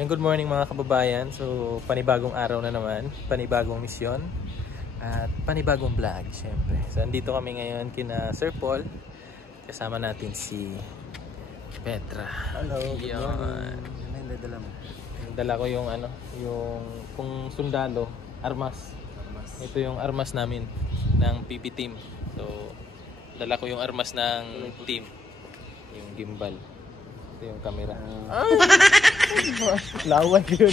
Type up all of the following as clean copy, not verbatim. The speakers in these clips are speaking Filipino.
And good morning mga kababayan. So panibagong araw na naman, panibagong misyon at panibagong vlog syempre. So andito kami ngayon kina Sir Paul. Kasama natin si Petra. Hello, good Yun. morning. Ano yung dala mo? Dala ko yung yung kung sundalo, armas. Ito yung armas namin ng PB team. So dala ko yung armas ng team. Yung gimbal. Ito yung camera. Lawan yun.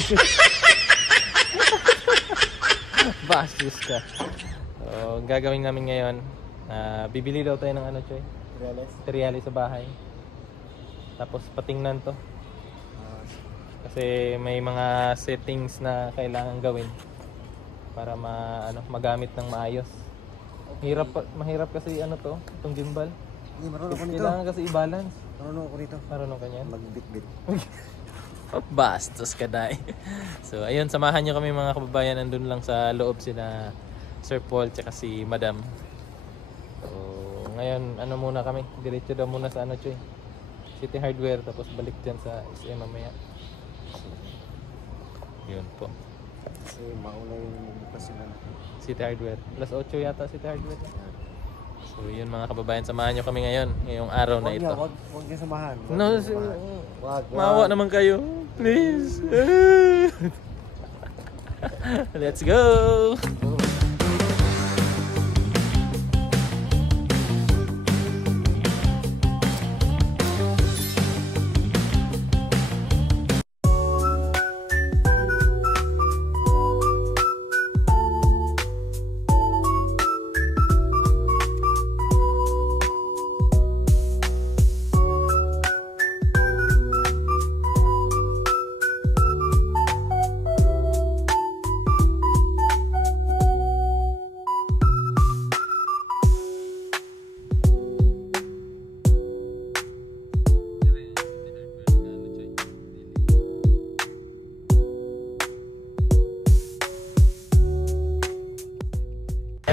Basis ka. So, gagawin namin ngayon, bibili daw tayo ng Choy? Materialis sa bahay. Tapos patingnan to. Kasi may mga settings na kailangan gawin para magamit ng maayos. Mahirap kasi itong gimbal. Hindi, marunong ako nito. Kailangan kasi i-balance. Marunong ako nito. Marunong ka niyan? Magbit-bit. Bastos ka dahil. So ayun, samahan nyo kami mga kababayan. Nandun lang sa loob sila Sir Paul tsaka si Madam. So ngayon muna kami, diretso daw muna sa Choy, City Hardware, tapos balik dyan sa SM mamaya. So, yun po, Kasi mauna yung magbukas sila. City Hardware plus 8 yata City Hardware. So yun mga kababayan, samahan nyo kami ngayon ngayong araw na ito. Huwag niya samahan. Wag. Maawa naman kayo, please. Let's go.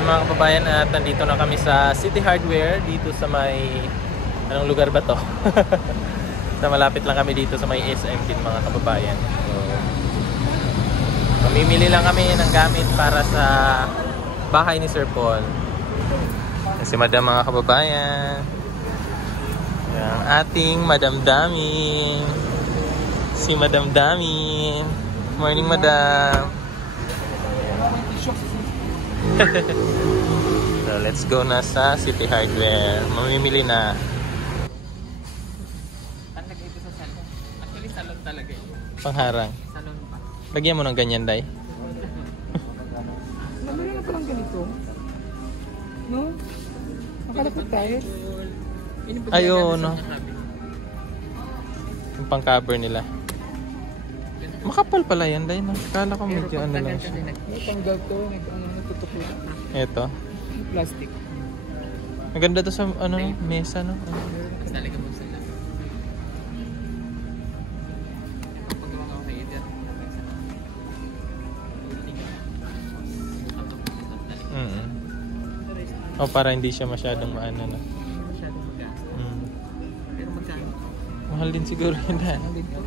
Mga kababayan, at nandito na kami sa City Hardware dito sa may anong lugar ba to? Sa malapit lang kami dito sa may SM din mga kababayan. So mamimili lang kami ng gamit para sa bahay ni Sir Paul. Si Madam mga kababayan. Yung ating Madam Dami. Si Madam Dami. Morning Madam. So let's go na sa City Hardware. Mamimili na. Talaga ito sa salon. Actually salon talaga ito. Pangharang. Salon pa. Lagyan mo ng ganyan, Day. Meron na parang ganito. No? Makalapit tayo. Ayun, no. Yung pang-cover nila. Makapal pala yan, Day. No? Kala ko medyo lang siya. May panggal to. May tutok na. Ito. Plastic. Maganda to sa mesa, no? Talaga mo sila. Paggawa ko kay Eder. Para hindi siya masyadong maano, no? Masyadong magas. Pero magkano? Mahal din siguro yun, ha? Mahal din to.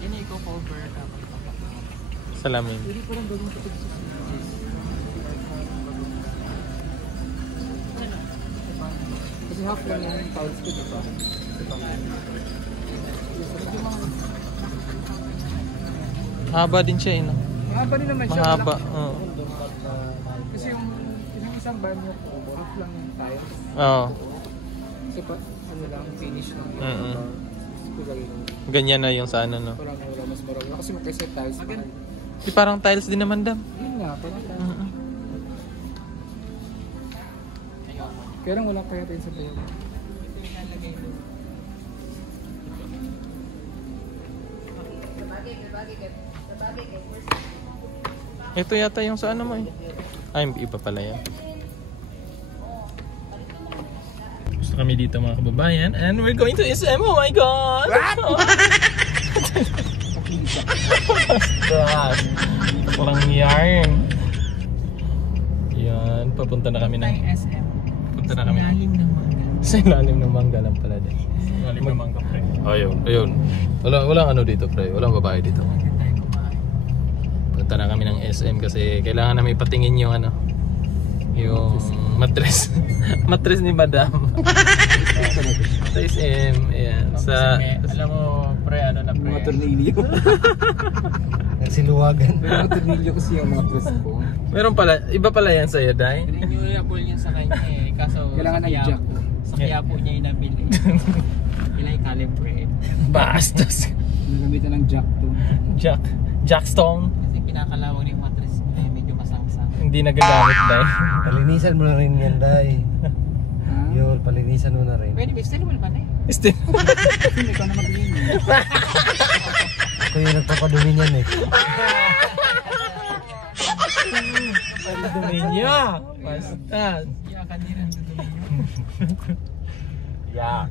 Yan yung i-cover. Salamin. Hindi parang gawin ko ito sa kasi half lang yung towels ko dito. Mahaba din siya, no? Mahaba din naman siya. Mahaba, oo. Kasi yung isang banyo ko, roof lang yung tiles. Oo. Kasi pa, finish lang yun. Ganyan na yung sa no? Parang wala mas marami. Kasi magkaysa tiles. Di parang tiles din naman, Dam. Yun nga, parang tiles. Kaya lang wala kaya tayo sa bayan. Ito yata yung sa mo eh. Ay, iba pala yan. Gusto kami dito mga kababayan. And we're going to SM. Oh my God! Basta. Walang yarn. Yan, papunta na kami ng SM. Punta na kami. Lalim ng mga. Sa ilalim ng mangga lang pala din. Ilalim ng mangga, pre. Ayun. Walang ano dito, pre. Walang babae dito. Punta na kami ng SM kasi kailangan namin patingin yung ano, yung mattress. Mattress ni Madam. Sa SM, ayan. Alam mo, pre, ano na, pre? Mga tornilyo. Nagsiluwagan. Mga tornilyo kasi yung mga twist ko. Meron pala, iba pala yan sa'yo, Day. Renewable yun sa kanya eh. Kaso Kailangan ng jack. Sa kaya po niya inabili. Kailangan i-calibrate. Bastos. Nagamitan ng jack to. Jackstone. Kasi pinakalawag yung mattress niya eh. Medyo masangsang. Hindi nagagamit, Day. Palinisan mo na rin yan, Day. Ha? Yun, palinisan mo na rin. Pwede ba? Still ba na eh? Still. Kasi ikaw na maglinis. Ako yung nagpapadumi niyan eh. Dumi niya. Bastos. Yeah, kanina tutuloy yun. Yeah.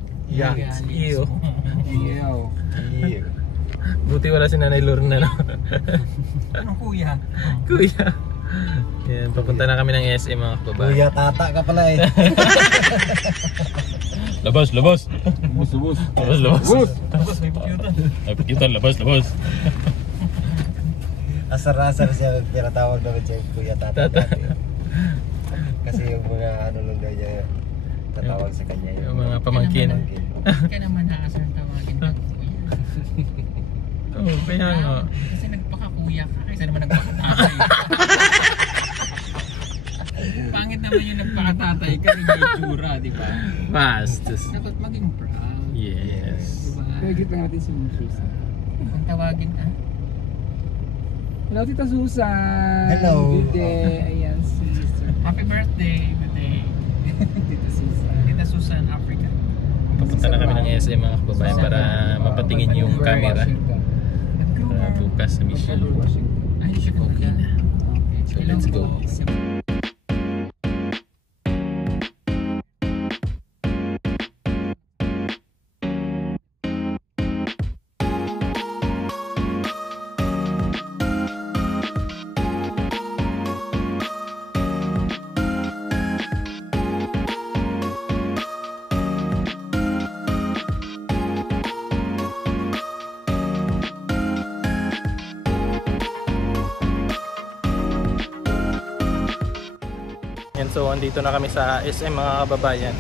Ew. Ew. Buti wala si Nanay Lorna, no? Anong kuya? Kuya. Yan, papunta na kami ng SM, mga kababayan. Kuya, tata ka pala eh. Labas. Bus. May pakyutan. Ay, pakitan, labas. Asar-asar siya, pinatawag namin siya Kuya Tata. dati. Kasi yung mga ano lang daw niya, tatawag sa kanya Yung mga pamangkin. Bakit ka naman naasar tawagin ka kuya? Oo, kaya nga. Kasi nagpaka-kuya ka. Kaysa naman nagpaka-tatay. Pangit naman yung nagpaka-tatay ka. Yung itsura, di ba? Bastos. Dapat maging proud. Yes. Diba? Pagkit lang natin si Susan. Ang tawagin ka? Hello, Tita Susan. Hello. Good day. Ayan, si Mr. Happy birthday. Good day. Tita Susan. Tita Susan, Africa. Papunta na kami ng SM, mga kababayan, para mapatingin yung camera. Washington. Para bukas sa mission. Washington. Ay, siya ka Okay na. Okay. So, let's go. Yan, so andito na kami sa SM, mga kababayan.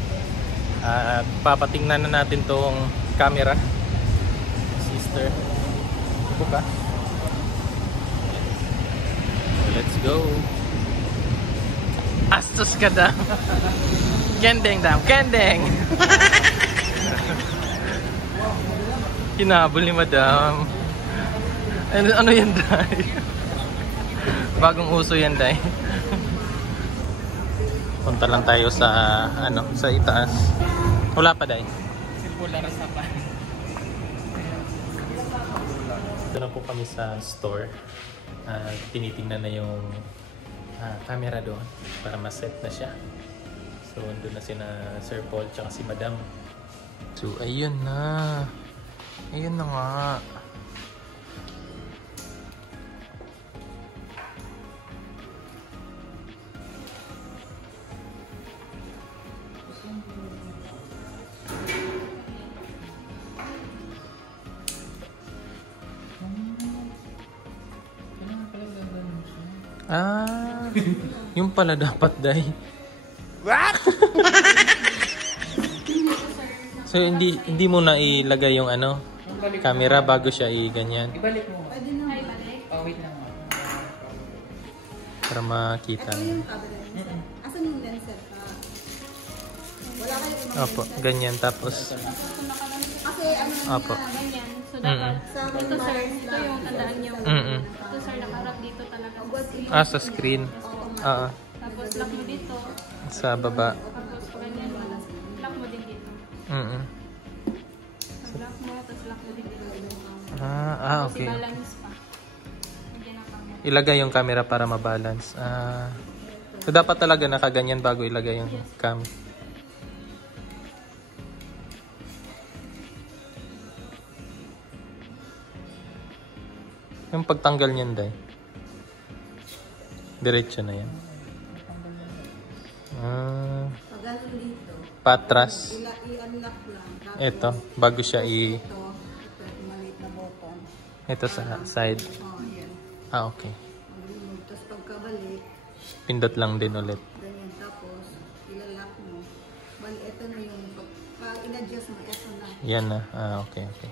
At papatingnan na natin tong camera. Sister. Buka. So, let's go. Astos ka daw. Kendeng daw. Kendeng. Hinabol ni Madam. Ano yan, Day? Bagong uso yan, Day. Punta lang tayo sa sa itaas. Wala pa, Day. Polar sa pa. Ito na po kami sa store. Tinitingnan na yung camera doon para ma-set na siya. So, andun na sina Sir Paul tsaka si Madam. So, ayun na. Ayun na nga. Yung pala dapat, Day. What? So hindi mo na ilagay yung camera bago siya i-ganyan Ibalik mo. Pwede na ibalik? Oh, wait lang. para makita. Ito yung camera. Asan yung lens set? Wala kayo ibang Opo, ganyan tapos Kasi ano Opo. Ganyan. So, dapat sa ito, sir, ito yung tandaan nyo. Mm-mm. Ito, sir, nakaharap dito talaga. sa screen. Oo. Tapos, lock mo dito. Sa baba. Tapos, ganyan mo. Lock mo din dito. Mm-mm. Lock mo, tapos lock mo din dito. Tapos, Okay. i-balance pa. Hindi na kamo. Ilagay yung camera para ma-balance. So dapat talaga nakaganyan bago ilagay yung cam. Yung pagtanggal niyan, Day. Diretso na yan. Pag ganun dito, Patras. I-unlock lang. Tapos, Ito, bago siya ito yung maliit na button. ito sa side. Oh, yan. Ah, okay. Mag-remove. Tapos pagkabalik, Pindot lang din ulit. ganyan. Tapos, ilalock mo. Bali, ito na yung, pag in-adjust mo, ito na. Yan na. Ah, okay, okay.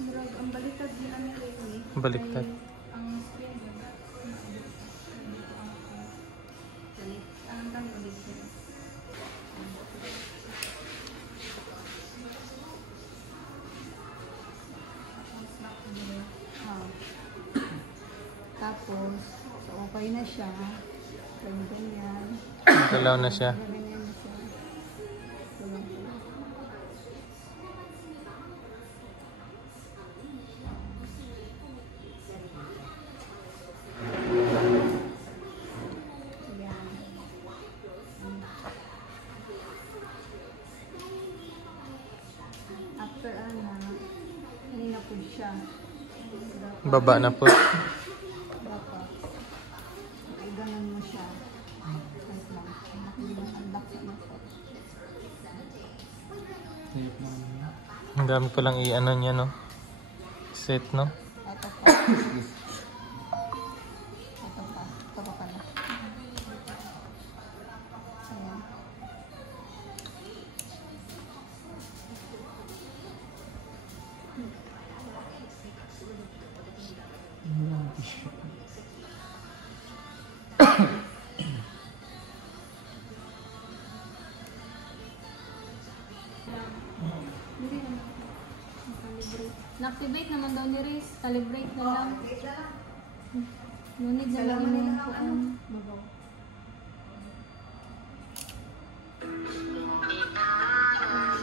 Murag, ang baliktad ni ano ni. Baliktad. Ang screen ba? Dito ang Ganit. ang kang ulit niya. Ah. Tapos, so okay na siya. Ganyan. Galaw na siya. Ganyan na siya. Ganyan. Yan. After kanina po siya. Baba na po. Dapat. Ay, ganun mo siya. Wait lang. Unlock sa po. Ang dami pa lang i-ano niya, no? Set, no? Ito pa. Ito pa. Ito pa pala. Ayan. Hindi naman. Calibrate. Na-activate naman daw ni Riz. Calibrate na lang. Ngunit na lang yung babaw.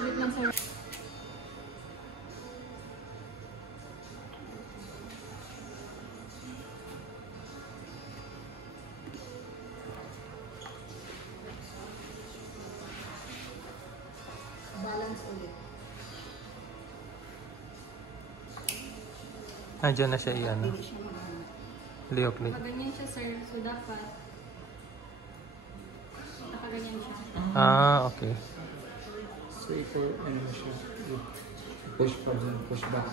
Wait lang sir. Balance ulit. Ah, dyan na siya i-ano. Hindi siya mag-ano. Liok-liok. Nakaganyan siya sir. So dapat nakaganyan siya. Ah, okay. So ito, ano siya? Push pa dyan, push back.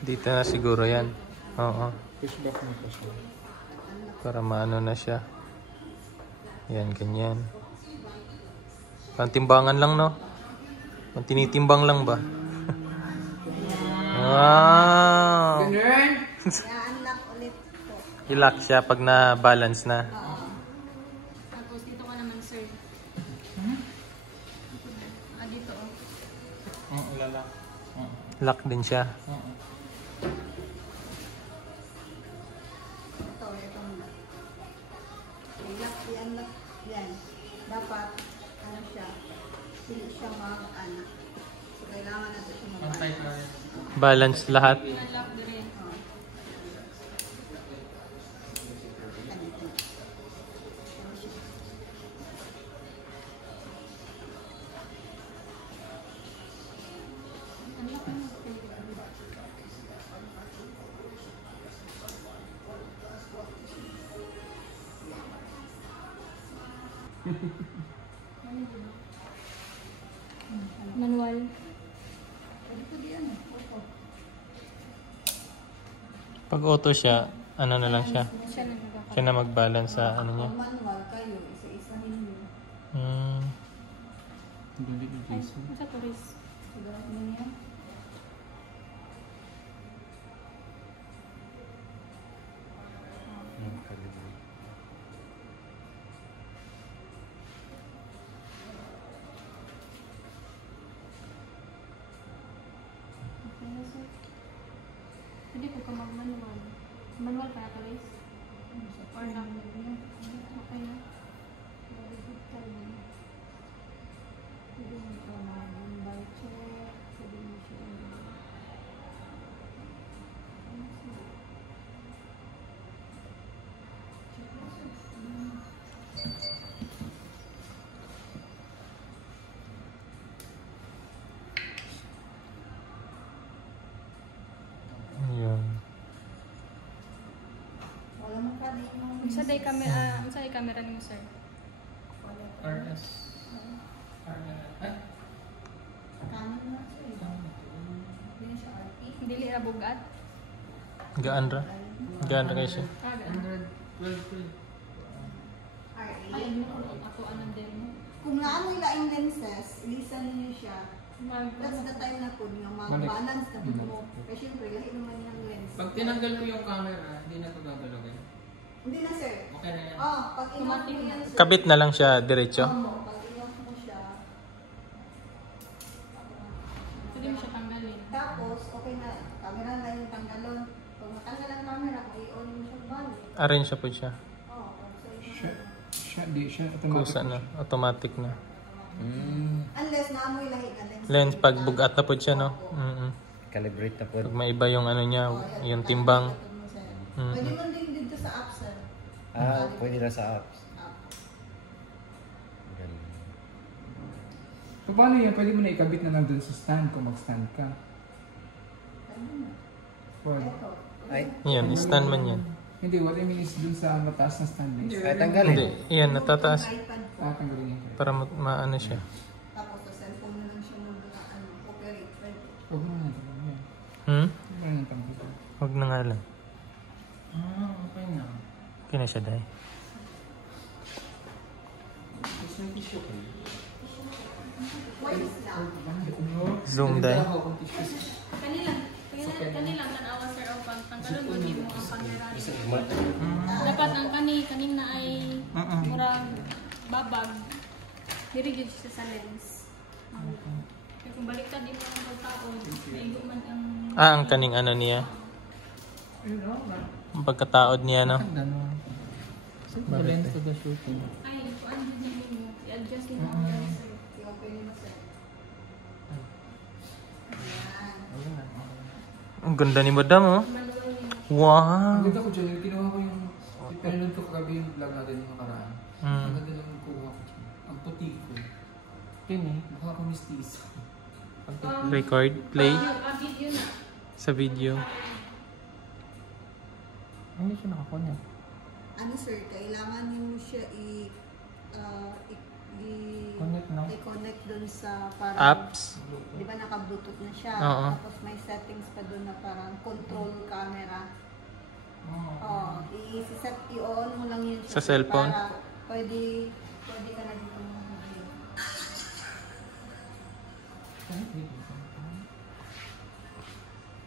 Dito na siguro yan. Oo. Push back mo pa siya. Para maano na siya. Yan, ganyan. Pantimbangan lang, no? Tinitimbang lang ba? Wow! I-unlock ulit po. I-lock siya pag na-balance na. Oo. Tapos dito ka naman sir. Dito oh. Oo, lalak. Oo. Lock din siya. Oo. Ito muna. I-unlock. Yan. Dapat, ano siya, hindi siya mag-anak. So, kailangan natin siya Ang tight mag-anak. lang. Balance lahat. Pinalock din. Manual. Pag auto siya, ano na lang siya. Siya na nagkakaroon. Siya na mag-balance sa ano niya. Kung manual kayo, isa-isahin nyo. Hmm. Balik yung Ay, piso. sa turis. Siguro mo niya. Okay na sir. Pwede po ka mag-manual. Manual para turis? Or not? Okay na. di mo. Unsa day camera, unsa day camera nimo sir? RS. Ay, Canon na siya. Hindi na siya RP. Dili ra bugat. Gaan ra. Gaan ra kayo siya. Ah, ganun. 112. Ay, ako anong demo. Kung naano ilaing lenses, ilisan niyo siya. That's the time na po nga mag-balance na po mo. Kasi syempre, lahi naman yung lens. Pag tinanggal ko yung camera, hindi na ito gagalawin. Hindi na sir. Okay na yan. Oh, pag ingat mo yan sir. Kabit na lang siya diretso. Oo, pag ingat mo siya. Pwede mo siya tanggalin. Tapos, okay na. Camera na yung tanggalon. Pag matanggal ang camera, kung i-on mo siya balik. Arrange siya po siya. Oo, pag sa Siya, Kusa na. Automatic na. Unless naamoy lahi na lens. Lens pag bugat na po siya, no? Calibrate na po. Pag may iba yung ano niya, yung timbang. Pwede mo din dito sa app sir. Pwede na sa apps. Ganun. So, paano yan? Pwede mo na ikabit na lang dun sa stand kung mag-stand ka. Pwede. Ay, Yan, stand man yan. Hindi, what I mean is dun sa mataas na stand base. ay tanggalin. Hindi, yan, natataas. iPad po. Tanggalin yan. Para maano siya. Tapos sa cellphone na lang siya operate. Pwede. Huwag mo na yan. Hmm? Huwag mo na tanggalin. Huwag na nga lang. Okay na. Okay na siya, Day. Mas may tissue ko. Wise lang. Zoom, Day. Kanilang tanawa sir o pag tanggalon mo mo ang camera. Dapat ang kaning na ay murang babag. Diri gyud siya sa lens. Kaya kung baliktad di mo ang pagtaon, maigo man ang Ang kaning ano niya. Ang pagkataod niya, no? Bakit? Lens to the shooting. ay kuan din mo. I-adjust mo ang lens sir. I-open mo sir. Ang ganda ni Madam, oh. Manual niya. Wow! Ang ganda ko dyan, kinuha ko yung pinanood ko kagabi yung vlog natin yung nakaraan. Ang ganda lang yung kuha ko dyan. Ang puti ko. Yun eh, mukha ko mistiso. Record, play Video na. sa video. Hindi siya nakakunya. Ano sir, kailangan niyo siya Connect na. i-connect dun sa parang Apps. di ba naka-bluetooth na siya. Oo. Tapos may settings pa dun na parang control camera. I-on mo lang yun siya. Sa cellphone? Para pwede ka na dito mag-video.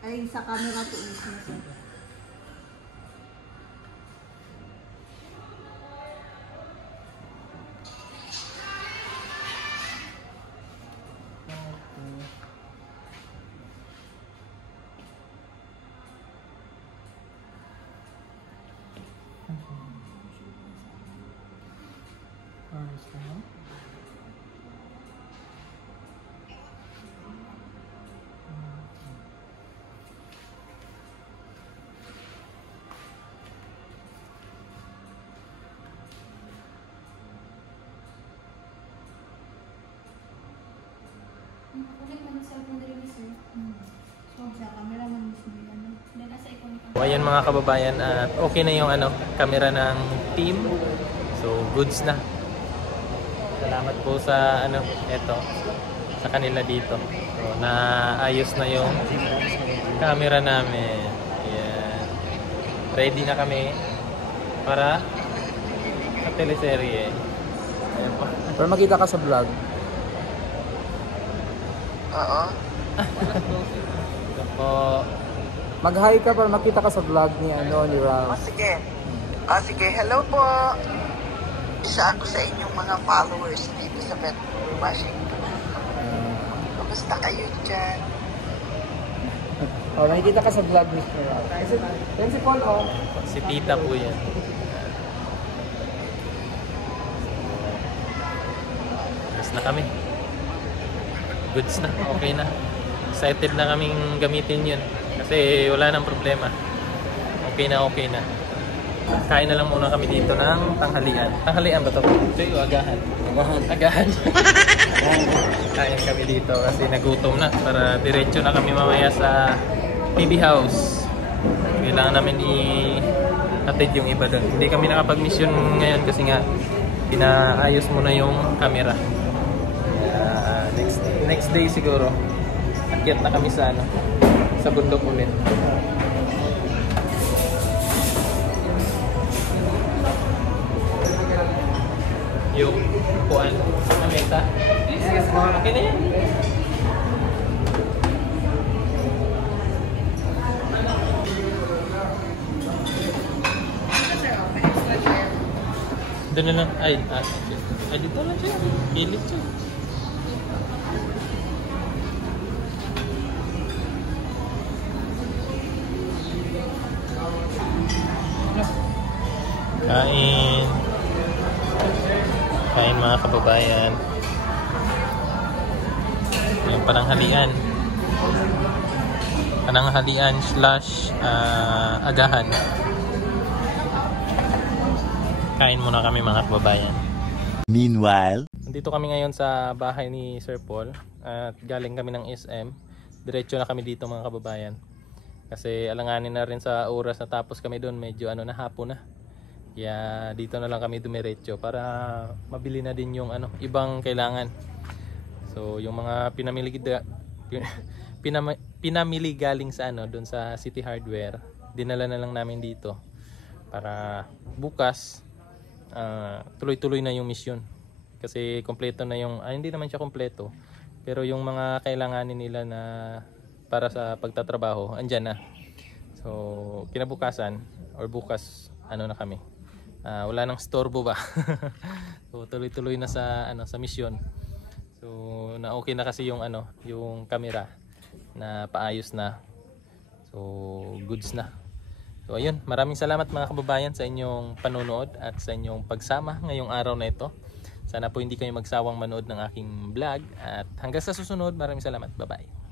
Ay, sa camera to mismo sir. Ulit man sa cellphone diri sir. So, sa camera man mismo yan. Then asa icon ka. So, ayan mga kababayan, at okay na yung ano, camera ng team. So, goods na. Salamat po sa ano, eto, sa kanila dito. So, naayos na yung camera namin. Ayan. Ready na kami para sa teleserye. Ayan po. Para makita ka sa vlog. Ito po. Mag-hi ka para makita ka sa vlog ni ni Ram. Sige. Sige. Hello po. Isa ako sa inyong mga followers dito sa Vancouver, Washington. Kamusta kayo dyan? Makikita ka sa vlog ni Ram. Yan si Paul, oh. Si tita po yan. Ayos na kami. Goods na, okay na. Excited na kaming gamitin yun. Kasi wala nang problema. Okay na, okay na. Kain na lang muna kami dito ng tanghalian. Tanghalian ba ito? Ito yung agahan. Agahan. Kain kami dito kasi nagutom na. Para diretso na kami mamaya sa PB House. Kailangan namin atid yung iba doon. Hindi kami nakapag-mission ngayon kasi nga pinaayos muna yung camera. Next day siguro akyat na kami sa sa bundok ulit. Yung kuan sa mesa. Okay na yan. Doon na lang. Ay, dito lang siya. Pilit siya. Kain mga kababayan. Yung pananghalian / agahan. Kain muna kami mga kababayan. Meanwhile, Nandito kami ngayon sa bahay ni Sir Paul at galing kami ng SM. Diretso na kami dito mga kababayan. Kasi alanganin na rin sa oras na tapos kami doon, medyo na hapon na. Kaya dito na lang kami dumiretso para mabili na din yung ibang kailangan. So yung mga pinamili galing sa doon sa City Hardware, dinala na lang namin dito para bukas tuloy-tuloy na yung mission. Kasi kompleto na yung hindi naman siya kompleto, pero yung mga kailanganin nila na para sa pagtatrabaho andyan na. So kinabukasan or bukas na kami. Wala nang storbo ba. So tuloy-tuloy na sa sa mission. So na okay na kasi yung yung camera na paayos na. So goods na. So ayun, maraming salamat mga kababayan sa inyong panonood at sa inyong pagsama ngayong araw na ito. Sana po hindi kayo magsawang manood ng aking vlog at hanggang sa susunod, maraming salamat. Bye-bye.